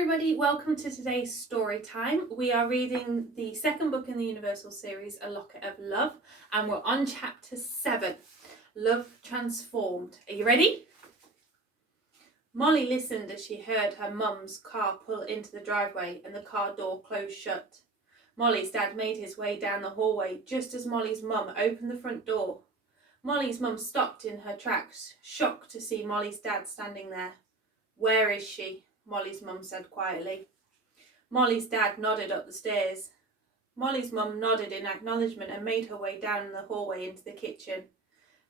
everybody, welcome to today's story time. We are reading the second book in the Universal series, A Locket of Love, and we're on chapter 7, Love Transformed. Are you ready? Molly listened as she heard her mum's car pull into the driveway and the car door close shut. Molly's dad made his way down the hallway just as Molly's mum opened the front door. Molly's mum stopped in her tracks, shocked to see Molly's dad standing there. "Where is she?" Molly's mum said quietly. Molly's dad nodded up the stairs. Molly's mum nodded in acknowledgement and made her way down the hallway into the kitchen.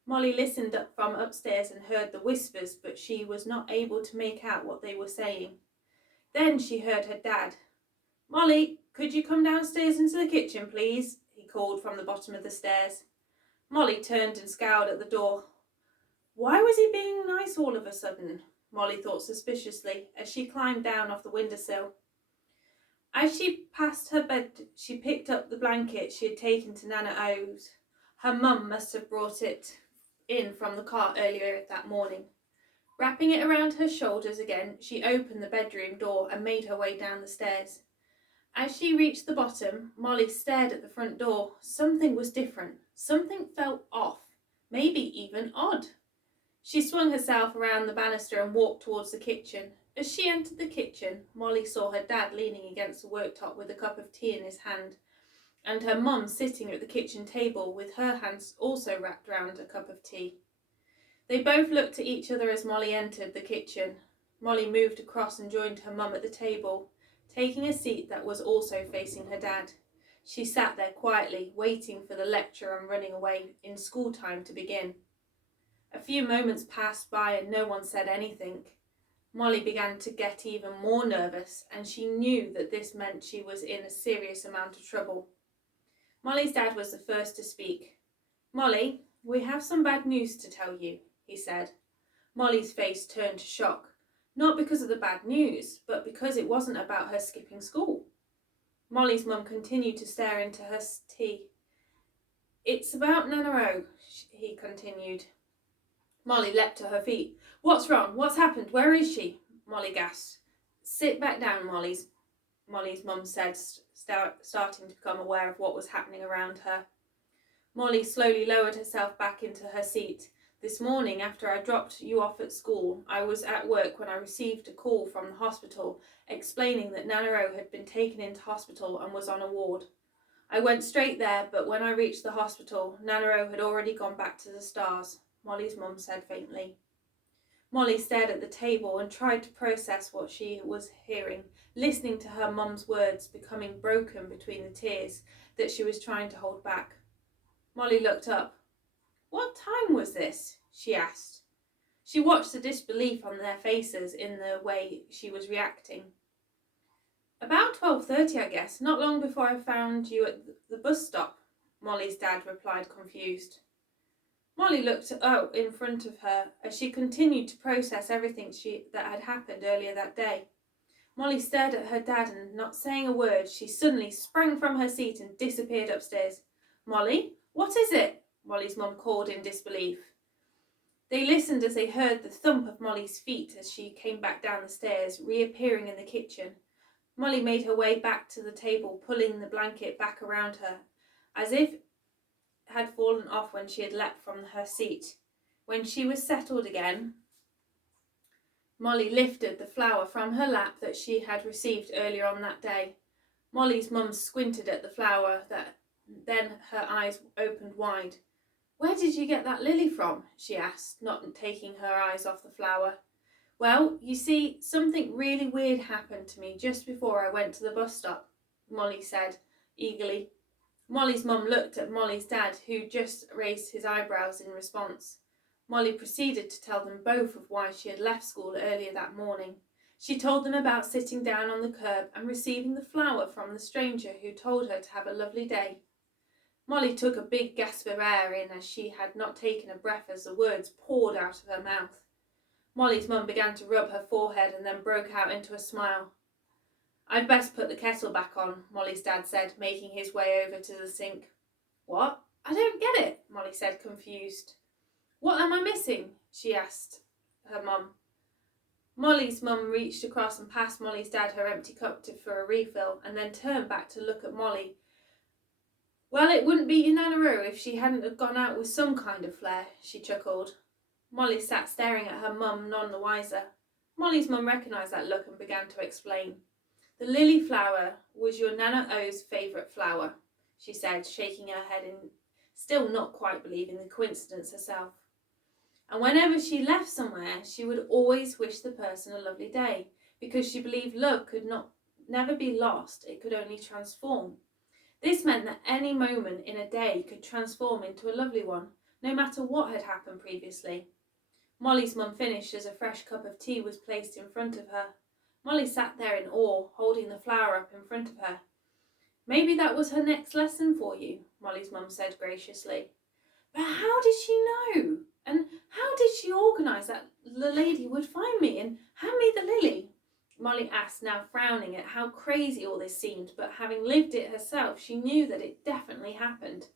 Molly listened up from upstairs and heard the whispers, but she was not able to make out what they were saying. Then she heard her dad. "Molly, could you come downstairs into the kitchen, please?" he called from the bottom of the stairs. Molly turned and scowled at the door. Why was he being nice all of a sudden? Molly thought suspiciously as she climbed down off the windowsill. As she passed her bed, she picked up the blanket she had taken to Nana O's. Her mum must have brought it in from the car earlier that morning. Wrapping it around her shoulders again, she opened the bedroom door and made her way down the stairs. As she reached the bottom, Molly stared at the front door. Something was different. Something felt off, maybe even odd. She swung herself around the banister and walked towards the kitchen. As she entered the kitchen, Molly saw her dad leaning against the worktop with a cup of tea in his hand, and her mum sitting at the kitchen table with her hands also wrapped round a cup of tea. They both looked at each other as Molly entered the kitchen. Molly moved across and joined her mum at the table, taking a seat that was also facing her dad. She sat there quietly, waiting for the lecture on running away in school time to begin. A few moments passed by and no one said anything. Molly began to get even more nervous, and she knew that this meant she was in a serious amount of trouble. Molly's dad was the first to speak. "Molly, we have some bad news to tell you," he said. Molly's face turned to shock, not because of the bad news, but because it wasn't about her skipping school. Molly's mum continued to stare into her tea. "It's about Nana O," he continued. Molly leapt to her feet. "What's wrong? What's happened? Where is she?" Molly gasped. "Sit back down, Molly's mum said, starting to become aware of what was happening around her. Molly slowly lowered herself back into her seat. "This morning, after I dropped you off at school, I was at work when I received a call from the hospital explaining that Nana O had been taken into hospital and was on a ward. I went straight there, but when I reached the hospital, Nana O had already gone back to the stars," Molly's mum said faintly. Molly stared at the table and tried to process what she was hearing, listening to her mum's words becoming broken between the tears that she was trying to hold back. Molly looked up. "What time was this?" she asked. She watched the disbelief on their faces in the way she was reacting. "About 12:30, I guess, not long before I found you at the bus stop," Molly's dad replied, confused. Molly looked out in front of her as she continued to process everything that had happened earlier that day. Molly stared at her dad and, not saying a word, she suddenly sprang from her seat and disappeared upstairs. "Molly, what is it?" Molly's mum called in disbelief. They listened as they heard the thump of Molly's feet as she came back down the stairs, reappearing in the kitchen. Molly made her way back to the table, pulling the blanket back around her, as if it had fallen off when she had leapt from her seat. When she was settled again, Molly lifted the flower from her lap that she had received earlier on that day. Molly's mum squinted at the flower, then her eyes opened wide. "Where did you get that lily from?" she asked, not taking her eyes off the flower. "Well, you see, something really weird happened to me just before I went to the bus stop," Molly said eagerly. Molly's mum looked at Molly's dad, who just raised his eyebrows in response. Molly proceeded to tell them both of why she had left school earlier that morning. She told them about sitting down on the curb and receiving the flower from the stranger who told her to have a lovely day. Molly took a big gasp of air in as she had not taken a breath as the words poured out of her mouth. Molly's mum began to rub her forehead and then broke out into a smile. "I'd best put the kettle back on," Molly's dad said, making his way over to the sink. "What? I don't get it," Molly said, confused. "What am I missing?" she asked her mum. Molly's mum reached across and passed Molly's dad her empty cup for a refill, and then turned back to look at Molly. Well, it wouldn't be your Nana Roo if she hadn't have gone out with some kind of flair, she chuckled. Molly sat staring at her mum, none the wiser. Molly's mum recognised that look and began to explain. The lily flower was your Nana O's favourite flower, she said, shaking her head and still not quite believing the coincidence herself. And whenever she left somewhere, she would always wish the person a lovely day, because she believed love could never be lost, it could only transform. This meant that any moment in a day could transform into a lovely one, no matter what had happened previously. Molly's mum finished as a fresh cup of tea was placed in front of her. Molly sat there in awe, holding the flower up in front of her. Maybe that was her next lesson for you, Molly's mum said graciously. But how did she know? And how did she organise that the lady would find me and hand me the lily? Molly asked, now frowning at how crazy all this seemed, but having lived it herself, she knew that it definitely happened.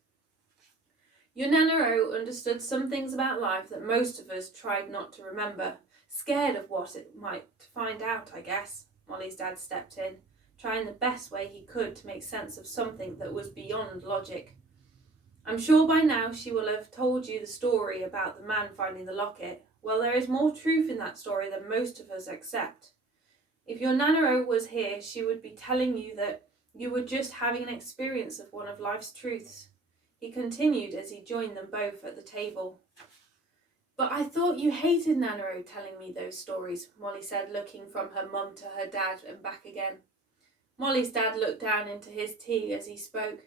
Your Nana O understood some things about life that most of us tried not to remember, scared of what it might find out, I guess. Molly's dad stepped in, trying the best way he could to make sense of something that was beyond logic. I'm sure by now she will have told you the story about the man finding the locket. Well, there is more truth in that story than most of us accept. If your Nana O was here, she would be telling you that you were just having an experience of one of life's truths. He continued as he joined them both at the table. But I thought you hated Nana O telling me those stories, Molly said, looking from her mum to her dad and back again. Molly's dad looked down into his tea as he spoke.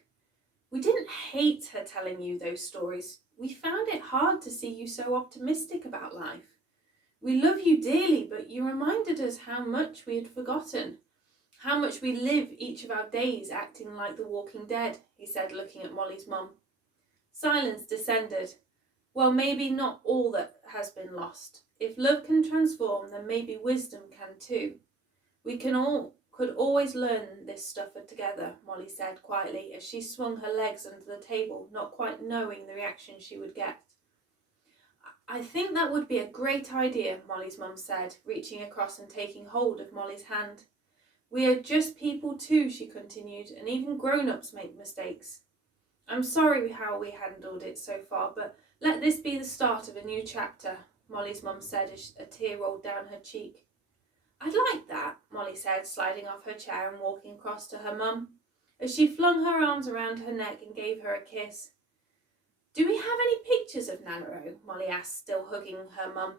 We didn't hate her telling you those stories. We found it hard to see you so optimistic about life. We love you dearly, but you reminded us how much we had forgotten, how much we live each of our days acting like the walking dead, he said, looking at Molly's mum. Silence descended. Well, maybe not all that has been lost. If love can transform, then maybe wisdom can too. We could always learn this stuff together, Molly said quietly as she swung her legs under the table, not quite knowing the reaction she would get. I think that would be a great idea, Molly's mum said, reaching across and taking hold of Molly's hand. We are just people too, she continued, and even grown-ups make mistakes. I'm sorry how we handled it so far, but let this be the start of a new chapter, Molly's mum said as a tear rolled down her cheek. I'd like that, Molly said, sliding off her chair and walking across to her mum, as she flung her arms around her neck and gave her a kiss. Do we have any pictures of Nana O? Molly asked, still hugging her mum.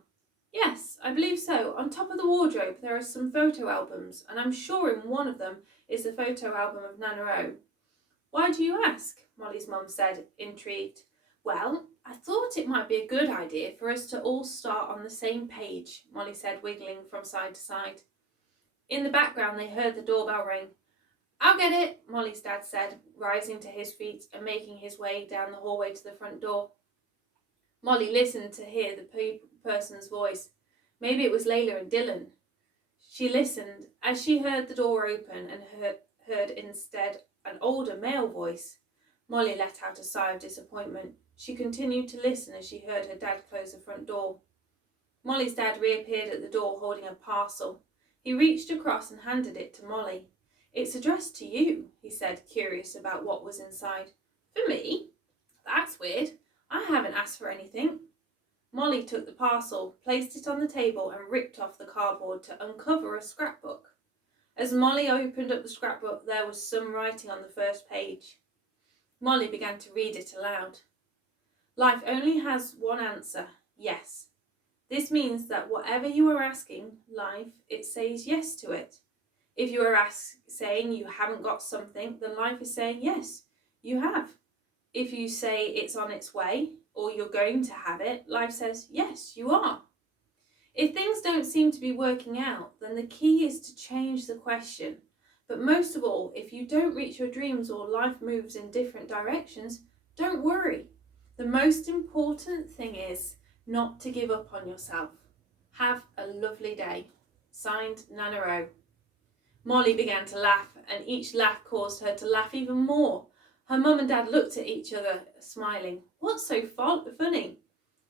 Yes, I believe so. On top of the wardrobe there are some photo albums, and I'm sure in one of them is the photo album of Nana O. Why do you ask? Molly's mum said, intrigued. Well, I thought it might be a good idea for us to all start on the same page, Molly said, wiggling from side to side. In the background they heard the doorbell ring. I'll get it, Molly's dad said, rising to his feet and making his way down the hallway to the front door. Molly listened to hear the person's voice. Maybe it was Layla and Dylan. She listened as she heard the door open and heard instead an older male voice. Molly let out a sigh of disappointment. She continued to listen as she heard her dad close the front door. Molly's dad reappeared at the door holding a parcel. He reached across and handed it to Molly. It's addressed to you, he said, curious about what was inside. For me? That's weird. I haven't asked for anything. Molly took the parcel, placed it on the table and ripped off the cardboard to uncover a scrapbook. As Molly opened up the scrapbook, there was some writing on the first page. Molly began to read it aloud. Life only has one answer, yes. This means that whatever you are asking life, it says yes to it. If you are saying you haven't got something, then life is saying yes, you have. If you say it's on its way or you're going to have it, life says yes, you are. If things don't seem to be working out, then the key is to change the question. But most of all, if you don't reach your dreams or life moves in different directions, don't worry. The most important thing is not to give up on yourself. Have a lovely day. Signed, Nana O. Molly began to laugh, and each laugh caused her to laugh even more. Her mum and dad looked at each other, smiling. What's so funny?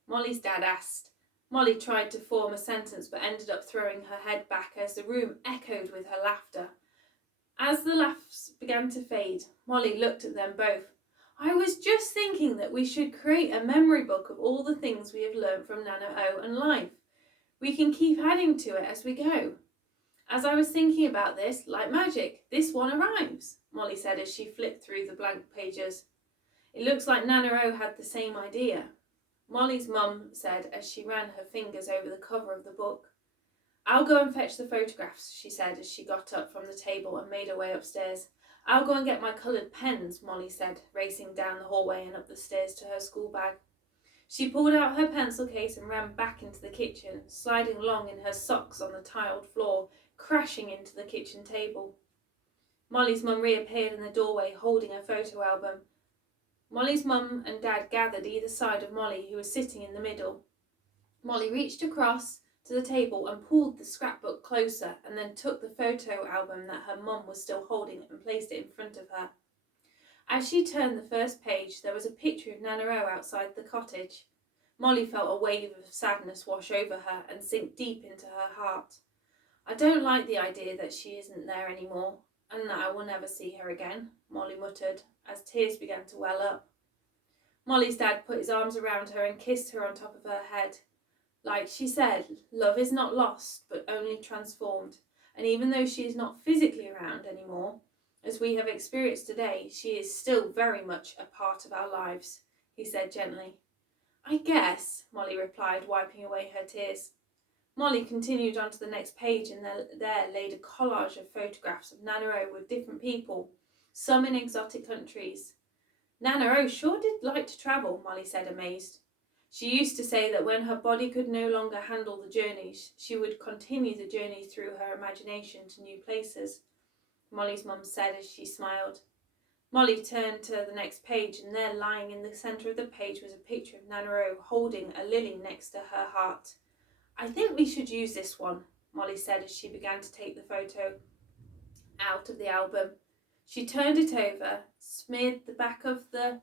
Molly's dad asked, Molly tried to form a sentence but ended up throwing her head back as the room echoed with her laughter. As the laughs began to fade, Molly looked at them both. "I was just thinking that we should create a memory book of all the things we have learned from Nana O and life. We can keep adding to it as we go. As I was thinking about this, like magic, this one arrives," Molly said as she flipped through the blank pages. "It looks like Nana O had the same idea," Molly's mum said as she ran her fingers over the cover of the book. "I'll go and fetch the photographs," she said as she got up from the table and made her way upstairs. "I'll go and get my coloured pens," Molly said, racing down the hallway and up the stairs to her school bag. She pulled out her pencil case and ran back into the kitchen, sliding along in her socks on the tiled floor, crashing into the kitchen table. Molly's mum reappeared in the doorway holding a photo album. Molly's mum and dad gathered either side of Molly, who was sitting in the middle. Molly reached across to the table and pulled the scrapbook closer and then took the photo album that her mum was still holding and placed it in front of her. As she turned the first page, there was a picture of Nana O outside the cottage. Molly felt a wave of sadness wash over her and sink deep into her heart. "I don't like the idea that she isn't there anymore, and that I will never see her again," Molly muttered, as tears began to well up. Molly's dad put his arms around her and kissed her on top of her head. "Like she said, love is not lost, but only transformed, and even though she is not physically around anymore, as we have experienced today, she is still very much a part of our lives," he said gently. "I guess," Molly replied, wiping away her tears. Molly continued on to the next page, and there laid a collage of photographs of Nana O with different people, some in exotic countries. "Nana O sure did like to travel," Molly said, amazed. She used to say that when her body could no longer handle the journeys, she would continue the journey through her imagination to new places, Molly's mum said as she smiled. Molly turned to the next page, and there, lying in the centre of the page, was a picture of Nana O holding a lily next to her heart. "I think we should use this one," Molly said as she began to take the photo out of the album. She turned it over, smeared the back of the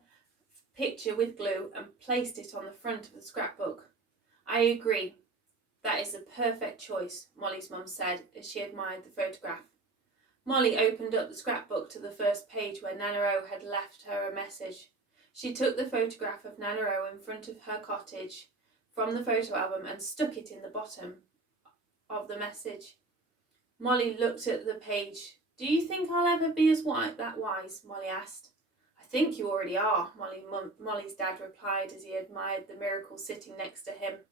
picture with glue, and placed it on the front of the scrapbook. "I agree. That is the perfect choice," Molly's mum said as she admired the photograph. Molly opened up the scrapbook to the first page where Nana O had left her a message. She took the photograph of Nana O in front of her cottage from the photo album and stuck it in the bottom of the message. Molly looked at the page. "Do you think I'll ever be as that wise?" Molly asked. "I think you already are," Molly's dad replied as he admired the miracle sitting next to him.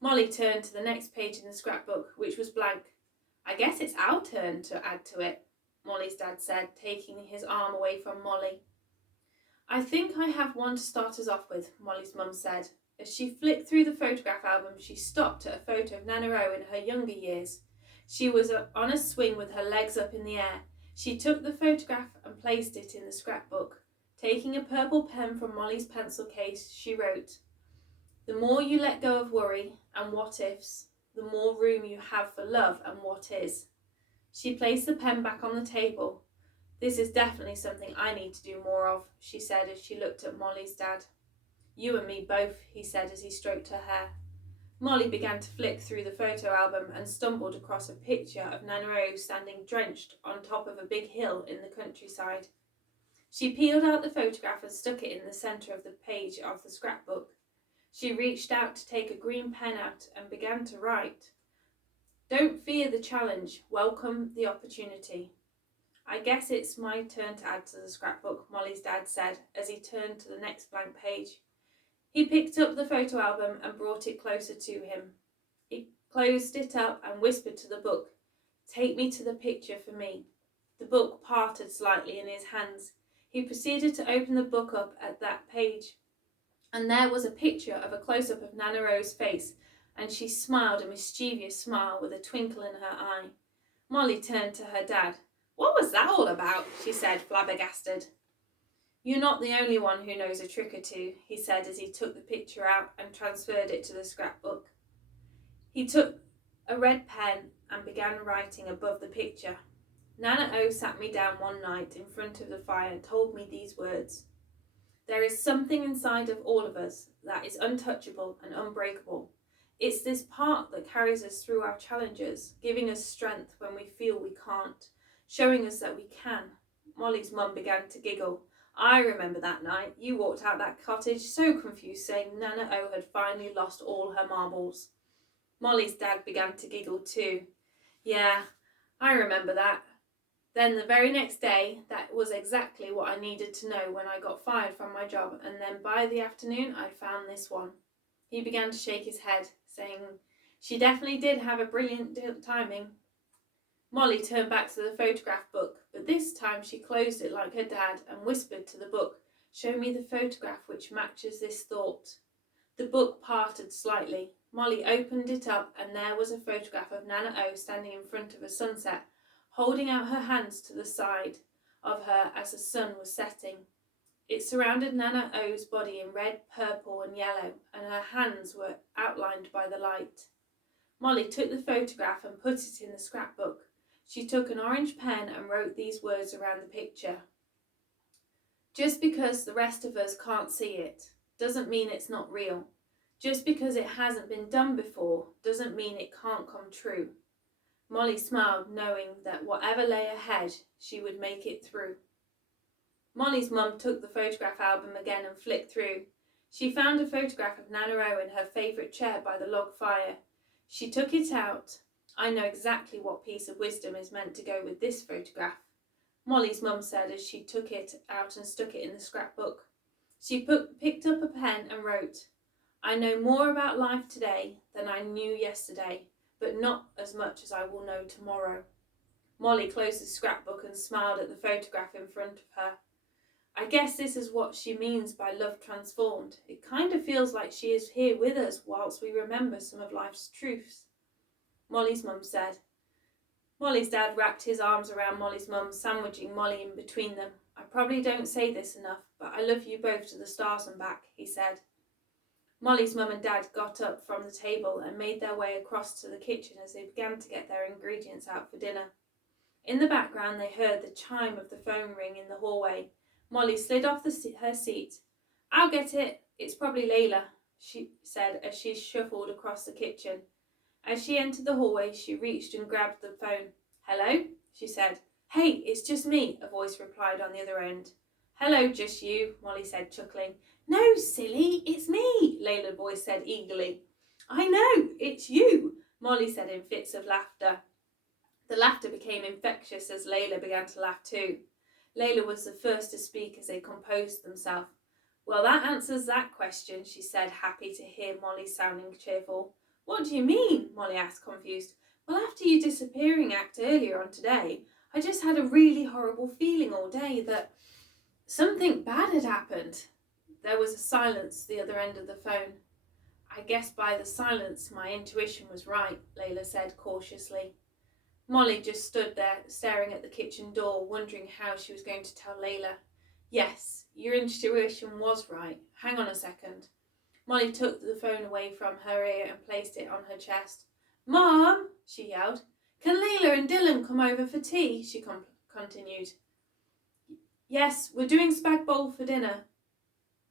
Molly turned to the next page in the scrapbook, which was blank. "I guess it's our turn to add to it," Molly's dad said, taking his arm away from Molly. "I think I have one to start us off with," Molly's mum said. As she flicked through the photograph album, she stopped at a photo of Nana O in her younger years. She was on a swing with her legs up in the air. She took the photograph and placed it in the scrapbook. Taking a purple pen from Molly's pencil case, she wrote, "The more you let go of worry and what-ifs, the more room you have for love and what is." She placed the pen back on the table. "This is definitely something I need to do more of," she said as she looked at Molly's dad. "You and me both," he said as he stroked her hair. Molly began to flick through the photo album and stumbled across a picture of Nana O standing drenched on top of a big hill in the countryside. She peeled out the photograph and stuck it in the centre of the page of the scrapbook. She reached out to take a green pen out and began to write. "Don't fear the challenge, welcome the opportunity." "I guess it's my turn to add to the scrapbook," Molly's dad said as he turned to the next blank page. He picked up the photo album and brought it closer to him. He closed it up and whispered to the book, "Take me to the picture for me." The book parted slightly in his hands. He proceeded to open the book up at that page, and there was a picture of a close-up of Nana O's face, and she smiled a mischievous smile with a twinkle in her eye. Molly turned to her dad. "What was that all about?" she said, flabbergasted. "You're not the only one who knows a trick or two," he said as he took the picture out and transferred it to the scrapbook. He took a red pen and began writing above the picture. "Nana O sat me down one night in front of the fire and told me these words. There is something inside of all of us that is untouchable and unbreakable. It's this part that carries us through our challenges, giving us strength when we feel we can't, showing us that we can. Molly's mum began to giggle. I remember that night. You walked out that cottage so confused, saying Nana O had finally lost all her marbles. Molly's dad began to giggle too. Yeah, I remember that. Then the very next day, that was exactly what I needed to know when I got fired from my job, and then by the afternoon I found this one. He began to shake his head, saying, she definitely did have a brilliant timing. Molly turned back to the photograph book, but this time she closed it like her dad and whispered to the book, show me the photograph which matches this thought. The book parted slightly. Molly opened it up, and there was a photograph of Nana O standing in front of a sunset, holding out her hands to the side of her as the sun was setting. It surrounded Nana O's body in red, purple and yellow, and her hands were outlined by the light. Molly took the photograph and put it in the scrapbook. She took an orange pen and wrote these words around the picture. Just because the rest of us can't see it doesn't mean it's not real. Just because it hasn't been done before doesn't mean it can't come true. Molly smiled, knowing that whatever lay ahead, she would make it through. Molly's mum took the photograph album again and flicked through. She found a photograph of Nana O in her favourite chair by the log fire. She took it out. I know exactly what piece of wisdom is meant to go with this photograph, Molly's mum said as she took it out and stuck it in the scrapbook. She picked up a pen and wrote, I know more about life today than I knew yesterday, but not as much as I will know tomorrow. Molly closed the scrapbook and smiled at the photograph in front of her. I guess this is what she means by love transformed. It kind of feels like she is here with us whilst we remember some of life's truths, Molly's mum said. Molly's dad wrapped his arms around Molly's mum, sandwiching Molly in between them. I probably don't say this enough, but I love you both to the stars and back, he said. Molly's mum and dad got up from the table and made their way across to the kitchen as they began to get their ingredients out for dinner. In the background, they heard the chime of the phone ring in the hallway. Molly slid off her seat. I'll get it. It's probably Layla, she said as she shuffled across the kitchen. As she entered the hallway, she reached and grabbed the phone. Hello, she said. Hey, it's just me, a voice replied on the other end. Hello, just you, Molly said, chuckling. No, silly, it's me, Layla's voice said eagerly. I know, it's you, Molly said in fits of laughter. The laughter became infectious as Layla began to laugh too. Layla was the first to speak as they composed themselves. Well, that answers that question, she said, happy to hear Molly sounding cheerful. What do you mean? Molly asked, confused. Well, after your disappearing act earlier on today, I just had a really horrible feeling all day that something bad had happened. There was a silence at the other end of the phone. I guess by the silence my intuition was right, Layla said cautiously. Molly just stood there, staring at the kitchen door, wondering how she was going to tell Layla. Yes, your intuition was right. Hang on a second. Molly took the phone away from her ear and placed it on her chest. Mom, she yelled. Can Layla and Dylan come over for tea? She continued. Yes, we're doing spag bowl for dinner.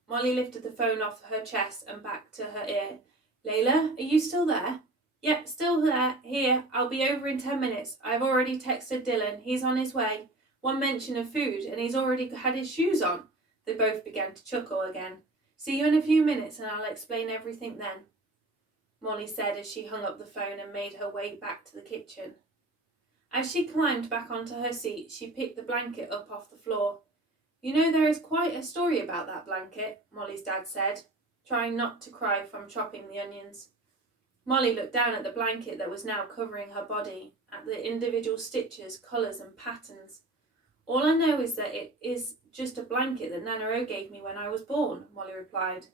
Molly lifted the phone off her chest and back to her ear. Layla, are you still there? Yep, still there. Here, I'll be over in 10 minutes. I've already texted Dylan. He's on his way. One mention of food and he's already had his shoes on. They both began to chuckle again. See you in a few minutes and I'll explain everything then, Molly said as she hung up the phone and made her way back to the kitchen. As she climbed back onto her seat, she picked the blanket up off the floor. You know, there is quite a story about that blanket, Molly's dad said, trying not to cry from chopping the onions. Molly looked down at the blanket that was now covering her body, at the individual stitches, colours and patterns. All I know is that it is just a blanket that Nana O gave me when I was born, Molly replied,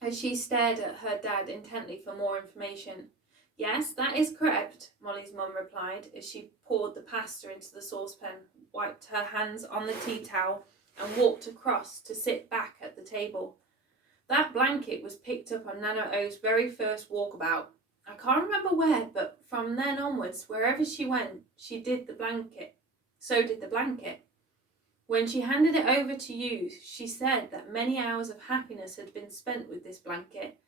as she stared at her dad intently for more information. Yes, that is correct, Molly's mum replied as she poured the pasta into the saucepan, wiped her hands on the tea towel and walked across to sit back at the table. That blanket was picked up on Nana O's very first walkabout. I can't remember where, but from then onwards, wherever she went, so did the blanket. When she handed it over to you, she said that many hours of happiness had been spent with this blanket.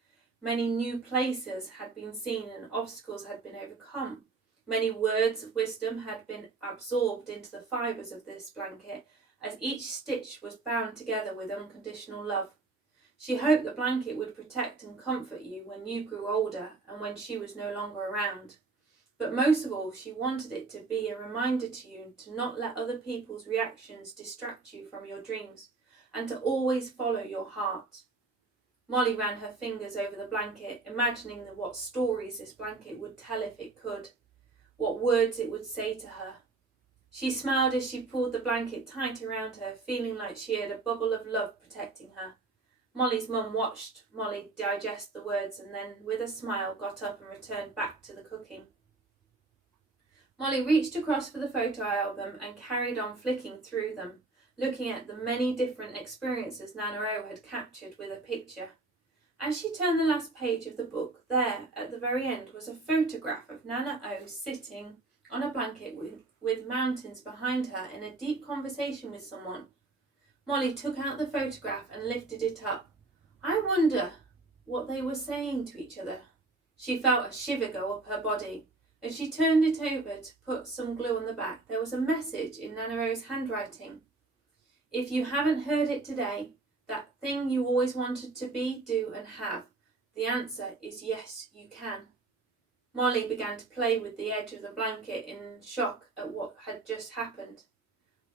Many new places had been seen and obstacles had been overcome. Many words of wisdom had been absorbed into the fibres of this blanket, as each stitch was bound together with unconditional love. She hoped the blanket would protect and comfort you when you grew older and when she was no longer around. But most of all, she wanted it to be a reminder to you to not let other people's reactions distract you from your dreams, and to always follow your heart. Molly ran her fingers over the blanket, imagining what stories this blanket would tell if it could, what words it would say to her. She smiled as she pulled the blanket tight around her, feeling like she had a bubble of love protecting her. Molly's mum watched Molly digest the words and then, with a smile, got up and returned back to the cooking. Molly reached across for the photo album and carried on flicking through them, looking at the many different experiences Nana O had captured with a picture. As she turned the last page of the book, there, at the very end, was a photograph of Nana O sitting on a blanket with mountains behind her in a deep conversation with someone. Molly took out the photograph and lifted it up. I wonder what they were saying to each other. She felt a shiver go up her body. As she turned it over to put some glue on the back, there was a message in Nana O's handwriting. If you haven't heard it today, that thing you always wanted to be, do and have, the answer is yes, you can. Molly began to play with the edge of the blanket in shock at what had just happened.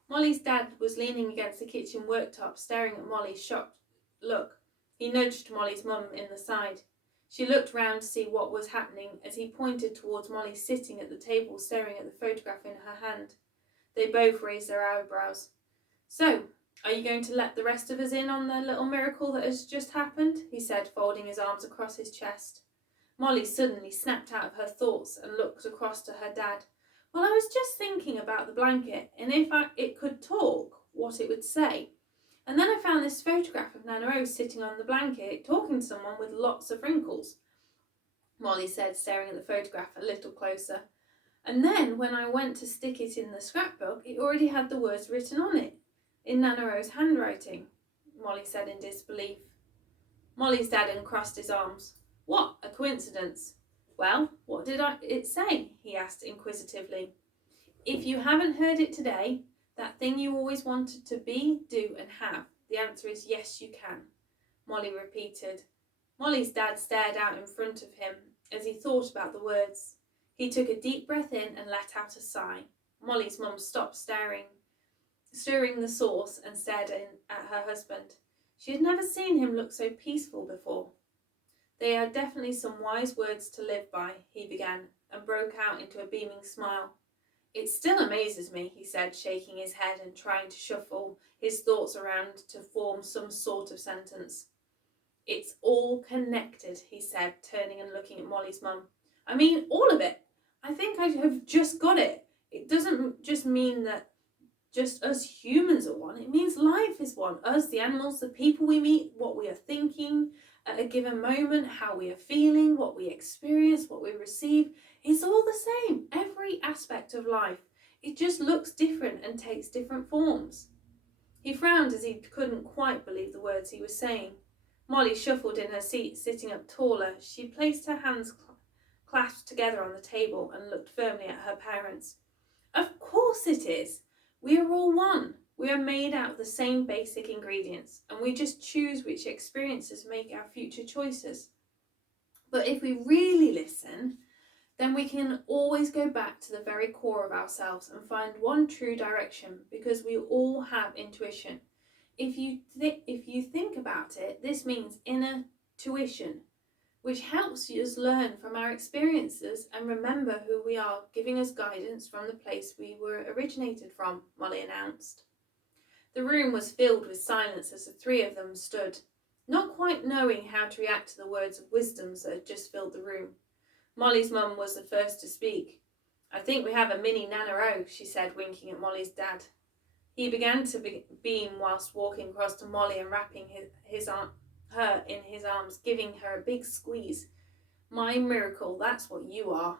Molly's dad was leaning against the kitchen worktop, staring at Molly's shocked look. He nudged Molly's mum in the side. She looked round to see what was happening as he pointed towards Molly sitting at the table, staring at the photograph in her hand. They both raised their eyebrows. So, are you going to let the rest of us in on the little miracle that has just happened? He said, folding his arms across his chest. Molly suddenly snapped out of her thoughts and looked across to her dad. Well, I was just thinking about the blanket, and if it could talk, what it would say. And then I found this photograph of Nana O sitting on the blanket, talking to someone with lots of wrinkles, Molly said, staring at the photograph a little closer. And then, when I went to stick it in the scrapbook, it already had the words written on it, in Nana O's handwriting, Molly said in disbelief. Molly's dad uncrossed his arms. What a coincidence. Well, what did it say? He asked inquisitively. If you haven't heard it today, that thing you always wanted to be, do and have, the answer is yes, you can, Molly repeated. Molly's dad stared out in front of him as he thought about the words. He took a deep breath in and let out a sigh. Molly's mum stopped stirring the sauce and stared in at her husband. She had never seen him look so peaceful before. They are definitely some wise words to live by, he began, and broke out into a beaming smile. It still amazes me, he said, shaking his head and trying to shuffle his thoughts around to form some sort of sentence. It's all connected, he said, turning and looking at Molly's mum. I mean, all of it. I think I have just got it. It doesn't just mean that just us humans are one. It means life is one. Us, the animals, the people we meet, what we are thinking at a given moment, how we are feeling, what we experience, what we receive. It's all the same. Every aspect of life. It just looks different and takes different forms. He frowned as he couldn't quite believe the words he was saying. Molly shuffled in her seat, sitting up taller. She placed her hands clasped together on the table and looked firmly at her parents. Of course it is. We are all one. We are made out of the same basic ingredients, and we just choose which experiences make our future choices. But if we really listen, then we can always go back to the very core of ourselves and find one true direction, because we all have intuition. If you think about it, this means inner tuition, which helps us learn from our experiences and remember who we are, giving us guidance from the place we were originated from, Molly announced. The room was filled with silence as the three of them stood, not quite knowing how to react to the words of wisdom that had just filled the room. Molly's mum was the first to speak. I think we have a mini Nana O, she said, winking at Molly's dad. He began to beam whilst walking across to Molly and wrapping her in his arms, giving her a big squeeze. My miracle, that's what you are.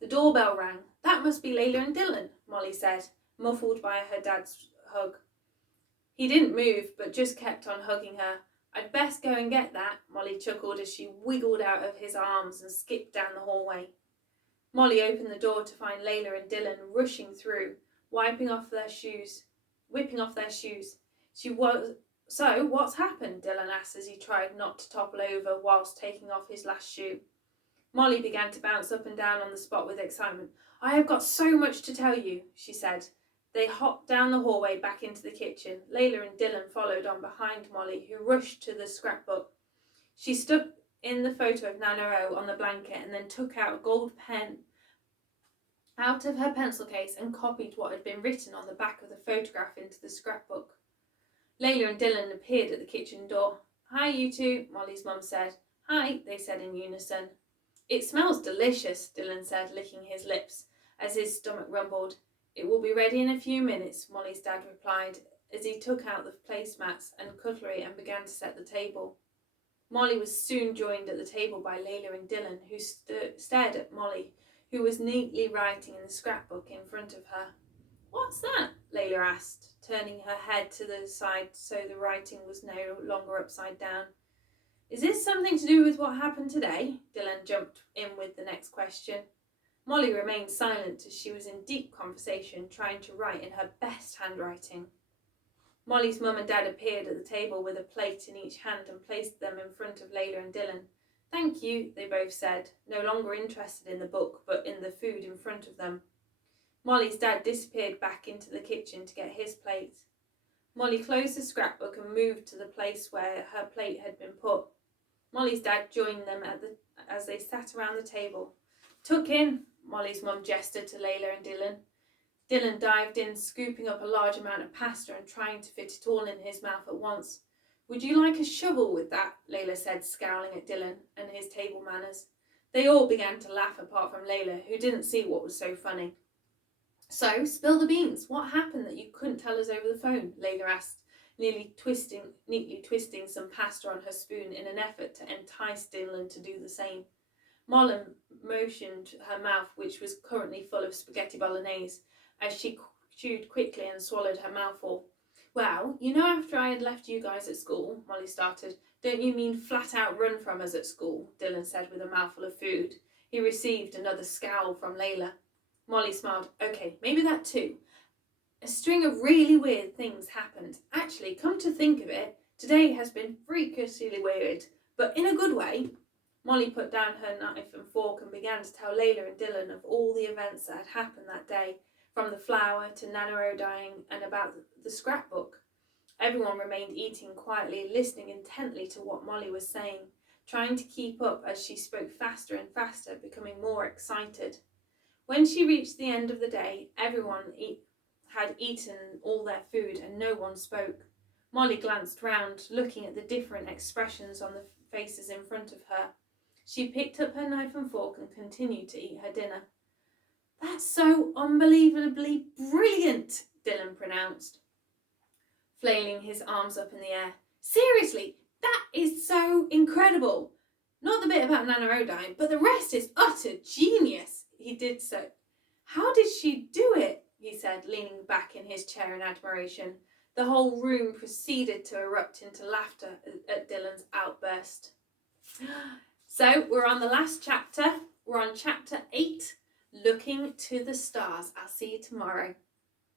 The doorbell rang. That must be Layla and Dylan, Molly said, muffled by her dad's hug. He didn't move, but just kept on hugging her. I'd best go and get that, Molly chuckled as she wiggled out of his arms and skipped down the hallway. Molly opened the door to find Layla and Dylan rushing through, whipping off their shoes. So, what's happened? Dylan asked as he tried not to topple over whilst taking off his last shoe. Molly began to bounce up and down on the spot with excitement. I have got so much to tell you, she said. They hopped down the hallway back into the kitchen. Layla and Dylan followed on behind Molly, who rushed to the scrapbook. She stuck in the photo of Nana O on the blanket and then took out a gold pen out of her pencil case and copied what had been written on the back of the photograph into the scrapbook. Layla and Dylan appeared at the kitchen door. Hi, you two, Molly's mum said. Hi, they said in unison. It smells delicious, Dylan said, licking his lips as his stomach rumbled. It will be ready in a few minutes, Molly's dad replied, as he took out the placemats and cutlery and began to set the table. Molly was soon joined at the table by Layla and Dylan, who stared at Molly, who was neatly writing in the scrapbook in front of her. What's that? Layla asked, turning her head to the side so the writing was no longer upside down. Is this something to do with what happened today? Dylan jumped in with the next question. Molly remained silent as she was in deep conversation, trying to write in her best handwriting. Molly's mum and dad appeared at the table with a plate in each hand and placed them in front of Layla and Dylan. Thank you, they both said, no longer interested in the book but in the food in front of them. Molly's dad disappeared back into the kitchen to get his plate. Molly closed the scrapbook and moved to the place where her plate had been put. Molly's dad joined them as they sat around the table. Tuck in, Molly's mum gestured to Layla and Dylan. Dylan dived in, scooping up a large amount of pasta and trying to fit it all in his mouth at once. Would you like a shovel with that? Layla said, scowling at Dylan and his table manners. They all began to laugh apart from Layla, who didn't see what was so funny. So, spill the beans. What happened that you couldn't tell us over the phone? Layla asked, neatly twisting some pasta on her spoon in an effort to entice Dylan to do the same. Molly motioned her mouth, which was currently full of spaghetti bolognese, as she chewed quickly and swallowed her mouthful. Well, you know, after I had left you guys at school, Molly started. Don't you mean flat out run from us at school? Dylan said with a mouthful of food. He received another scowl from Layla. Molly smiled. Okay, maybe that too. A string of really weird things happened. Actually, come to think of it, today has been freakishly weird, but in a good way. Molly put down her knife and fork and began to tell Layla and Dylan of all the events that had happened that day, from the flower to Nana O dying and about the scrapbook. Everyone remained eating quietly, listening intently to what Molly was saying, trying to keep up as she spoke faster and faster, becoming more excited. When she reached the end of the day, everyone had eaten all their food and no one spoke. Molly glanced round, looking at the different expressions on the faces in front of her. She picked up her knife and fork and continued to eat her dinner. That's so unbelievably brilliant, Dylan pronounced, flailing his arms up in the air. Seriously, that is so incredible. Not the bit about Nana O dying, but the rest is utter genius. He did so. How did she do it? He said, leaning back in his chair in admiration. The whole room proceeded to erupt into laughter at Dylan's outburst. So, we're on the last chapter. We're on chapter 8, Looking to the Stars. I'll see you tomorrow.